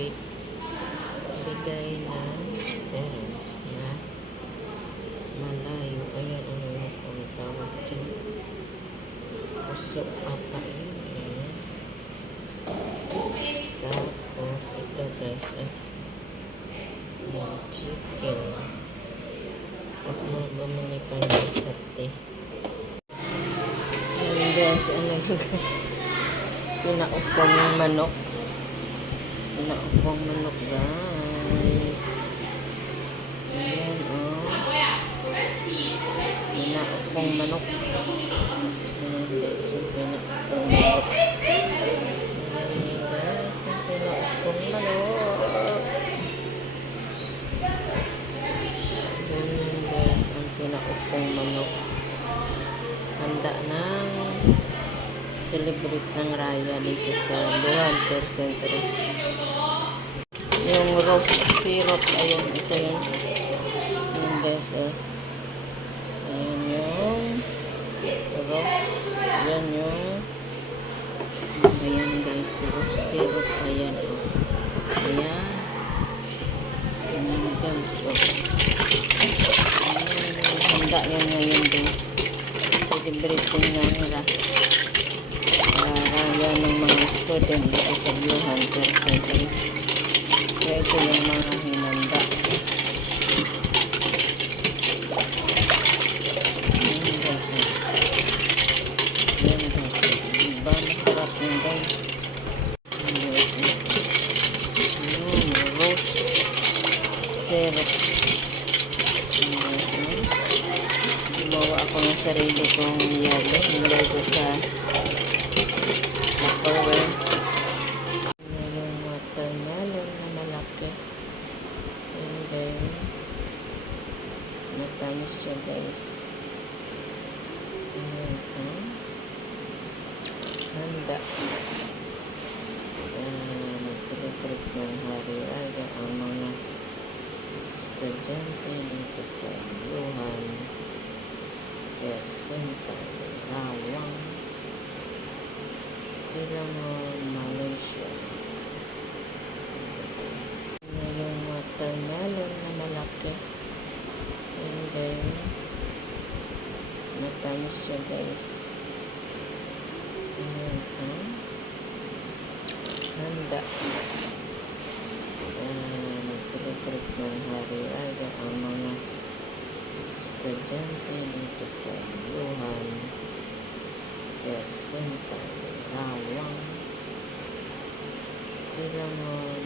cake. Bigay ng parents na malayo. Ayan, ano yung tawag dyan. Puso ata yun. Ayan. Tapos, ito guys, yung chicken. Tapos, bumili pa ng sate. Ayan guys, ano yun guys. Pinaupong manok. Pinaupong manok guys. Ayan pinaupong manok. Ayan guys, yung pinaupong manok. Ayan guys, yung pinaupong manok. Ayan guys, ang pinaupong manok. Handa ng celebrate ng raya dito sa Buhan Per Center. Yung roast syrup, ayan, ito yung guys, ayan yung roast, ayan yung ayan guys, roast syrup, ayan ayan guys, ayan, handa yan ngayon guys, celebrating na nila raya ng mga student dito sa Buhan Per Center. Kaya ito yung mga hinanda. Yan guys. Diba masarap yan guys. Yung roast syrup. Gumawa ako ng sarili kong yelo. Nilagay ko sa Tupperware. Yung watermelon na malaki. And then, matamis siya guys. Handa sa nag-celebrate ng hari-raya ang mga estudyante dito sa Buhan Per Center, Rawang, Silangan, Malaysia. Yung watermelon na malaki. And then, matamis siya guys. Handa sa nag-celebrate ng hari-raya ang mga estudyante dito sa Buhan Per Center, Rawang, Silangan,